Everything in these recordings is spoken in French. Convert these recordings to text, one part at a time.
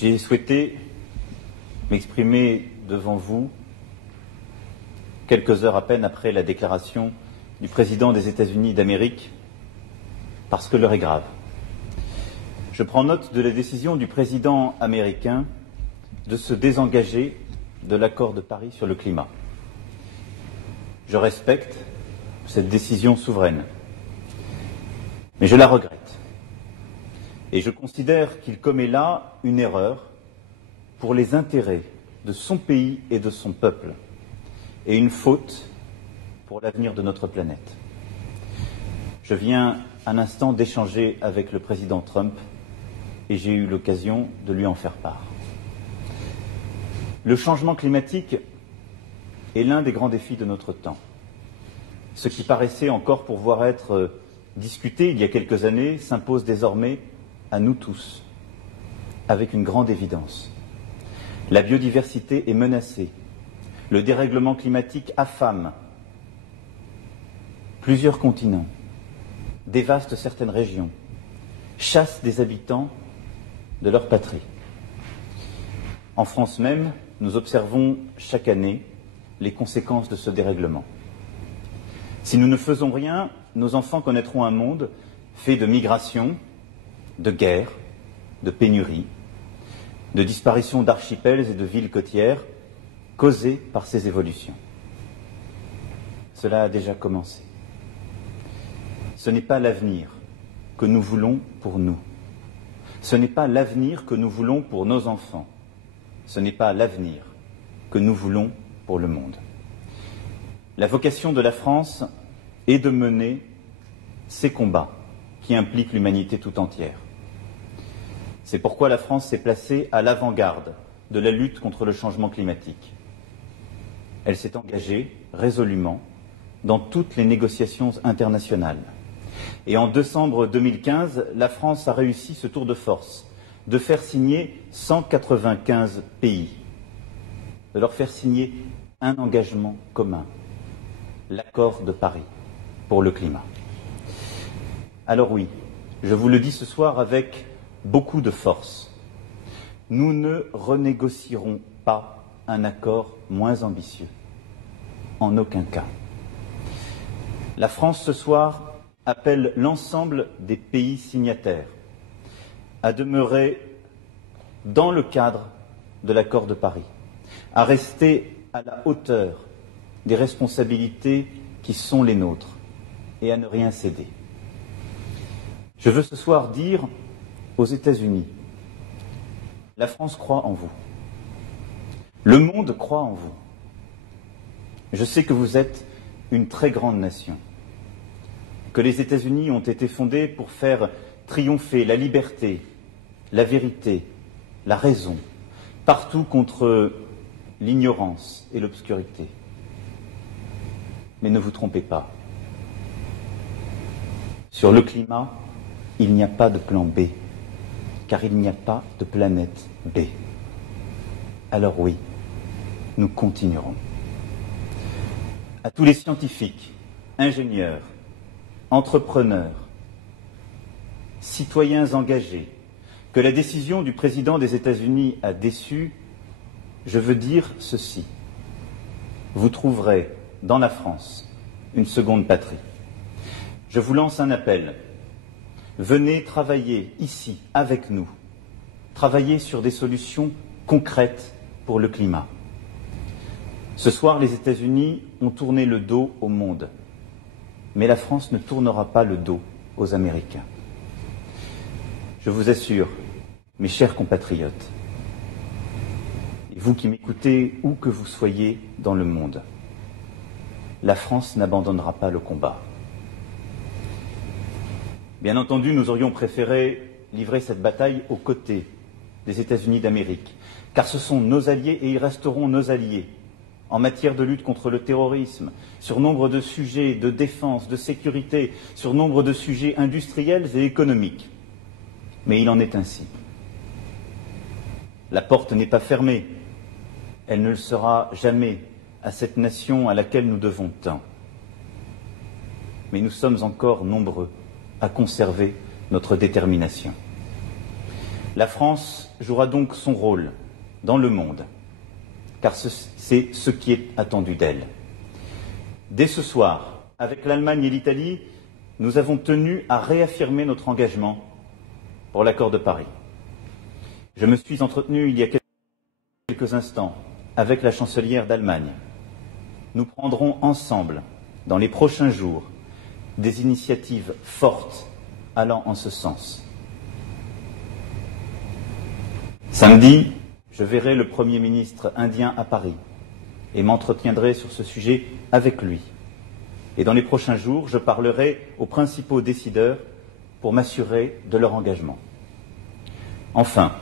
J'ai souhaité m'exprimer devant vous quelques heures à peine après la déclaration du président des États-Unis d'Amérique, parce que l'heure est grave. Je prends note de la décision du président américain de se désengager de l'accord de Paris sur le climat. Je respecte cette décision souveraine, mais je la regrette. Et je considère qu'il commet là une erreur pour les intérêts de son pays et de son peuple, et une faute pour l'avenir de notre planète. Je viens un instant d'échanger avec le président Trump et j'ai eu l'occasion de lui en faire part. Le changement climatique est l'un des grands défis de notre temps. Ce qui paraissait encore pouvoir être discuté il y a quelques années s'impose désormais à nous tous, avec une grande évidence. La biodiversité est menacée. Le dérèglement climatique affame plusieurs continents, dévaste certaines régions, chasse des habitants de leur patrie. En France même, nous observons chaque année les conséquences de ce dérèglement. Si nous ne faisons rien, nos enfants connaîtront un monde fait de migrations, de guerres, de pénuries, de disparition d'archipels et de villes côtières causées par ces évolutions. Cela a déjà commencé. Ce n'est pas l'avenir que nous voulons pour nous. Ce n'est pas l'avenir que nous voulons pour nos enfants. Ce n'est pas l'avenir que nous voulons pour le monde. La vocation de la France est de mener ces combats qui impliquent l'humanité tout entière. C'est pourquoi la France s'est placée à l'avant-garde de la lutte contre le changement climatique. Elle s'est engagée résolument dans toutes les négociations internationales. Et en décembre 2015, la France a réussi ce tour de force de faire signer 195 pays, de leur faire signer un engagement commun, l'accord de Paris pour le climat. Alors oui, je vous le dis ce soir avec beaucoup de force. Nous ne renégocierons pas un accord moins ambitieux. En aucun cas. La France, ce soir, appelle l'ensemble des pays signataires à demeurer dans le cadre de l'accord de Paris, à rester à la hauteur des responsabilités qui sont les nôtres et à ne rien céder. Je veux ce soir dire aux États-Unis, la France croit en vous. Le monde croit en vous. Je sais que vous êtes une très grande nation, que les États-Unis ont été fondés pour faire triompher la liberté, la vérité, la raison, partout contre l'ignorance et l'obscurité. Mais ne vous trompez pas. Sur le climat, il n'y a pas de plan B, car il n'y a pas de planète B. Alors oui, nous continuerons. À tous les scientifiques, ingénieurs, entrepreneurs, citoyens engagés, que la décision du président des États-Unis a déçu, je veux dire ceci. Vous trouverez dans la France une seconde patrie. Je vous lance un appel. Venez travailler ici avec nous, travailler sur des solutions concrètes pour le climat. Ce soir, les États-Unis ont tourné le dos au monde, mais la France ne tournera pas le dos aux Américains. Je vous assure, mes chers compatriotes, et vous qui m'écoutez où que vous soyez dans le monde, la France n'abandonnera pas le combat. Bien entendu, nous aurions préféré livrer cette bataille aux côtés des États-Unis d'Amérique, car ce sont nos alliés et ils resteront nos alliés en matière de lutte contre le terrorisme, sur nombre de sujets de défense, de sécurité, sur nombre de sujets industriels et économiques. Mais il en est ainsi. La porte n'est pas fermée. Elle ne le sera jamais à cette nation à laquelle nous devons tant. Mais nous sommes encore nombreux à conserver notre détermination. La France jouera donc son rôle dans le monde, car c'est ce qui est attendu d'elle. Dès ce soir, avec l'Allemagne et l'Italie, nous avons tenu à réaffirmer notre engagement pour l'accord de Paris. Je me suis entretenu il y a quelques instants avec la chancelière d'Allemagne. Nous prendrons ensemble, dans les prochains jours, des initiatives fortes allant en ce sens. Samedi, je verrai le Premier ministre indien à Paris et m'entretiendrai sur ce sujet avec lui. Et dans les prochains jours, je parlerai aux principaux décideurs pour m'assurer de leur engagement. Enfin,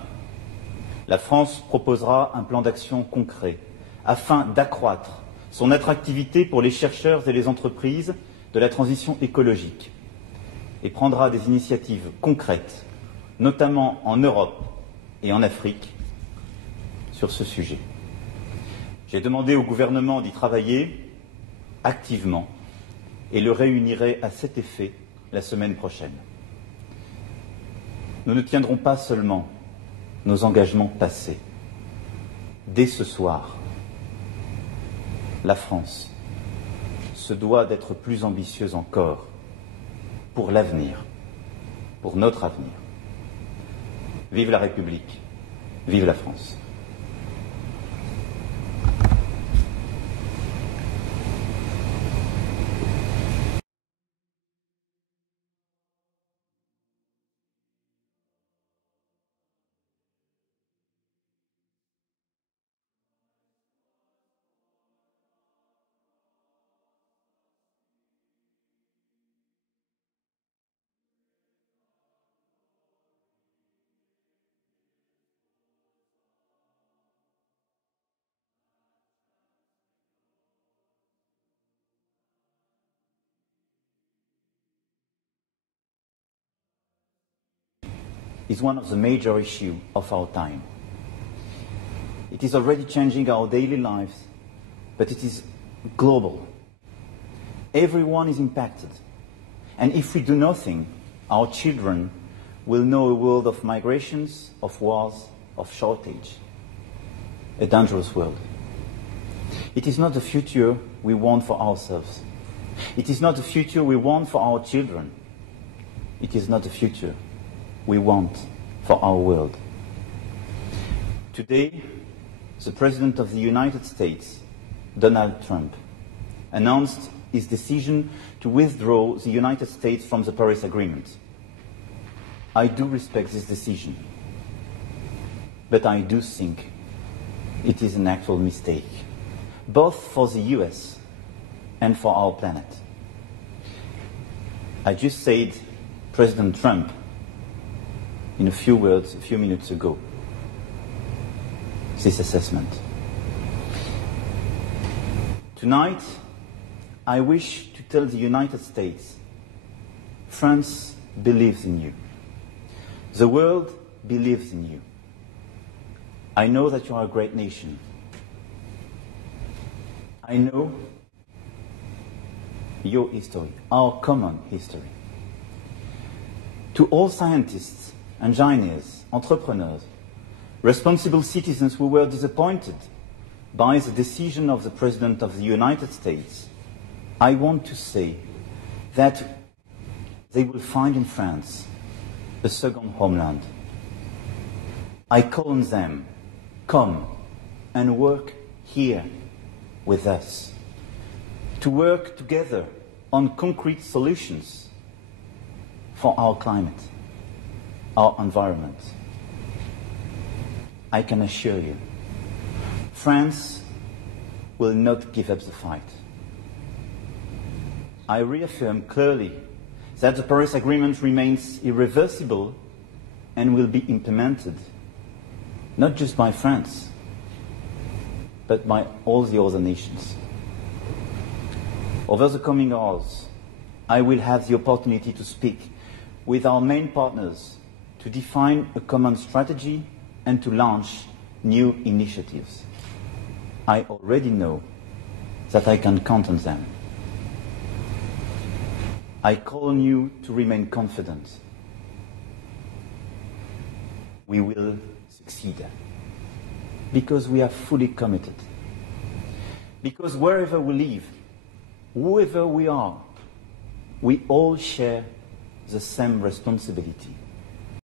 la France proposera un plan d'action concret afin d'accroître son attractivité pour les chercheurs et les entreprises de la transition écologique et prendra des initiatives concrètes, notamment en Europe et en Afrique, sur ce sujet. J'ai demandé au gouvernement d'y travailler activement et le réunirai à cet effet la semaine prochaine. Nous ne tiendrons pas seulement nos engagements passés. Dès ce soir, la France se doit d'être plus ambitieuse encore pour l'avenir, pour notre avenir. Vive la République, vive la France. Is one of the major issues of our time. It is already changing our daily lives, but it is global. Everyone is impacted. And if we do nothing, our children will know a world of migrations, of wars, of shortage. A dangerous world. It is not the future we want for ourselves. It is not the future we want for our children. It is not the future we want for our world. Today, the President of the United States, Donald Trump, announced his decision to withdraw the United States from the Paris Agreement. I do respect this decision, but I do think it is an actual mistake, both for the US and for our planet. I just said President Trump in a few words a few minutes ago this assessment. Tonight, I wish to tell the United States, France believes in you. The world believes in you. I know that you are a great nation. I know your history, our common history. To all scientists, engineers, entrepreneurs, responsible citizens who were disappointed by the decision of the President of the United States, I want to say that they will find in France a second homeland. I call on them, come and work here with us, to work together on concrete solutions for our climate, our environment. I can assure you, France will not give up the fight. I reaffirm clearly that the Paris Agreement remains irreversible and will be implemented, not just by France, but by all the other nations. Over the coming hours, I will have the opportunity to speak with our main partners to define a common strategy and to launch new initiatives. I already know that I can count on them. I call on you to remain confident. we will succeed. Because we are fully committed. Because wherever we live, whoever we are, we all share the same responsibility.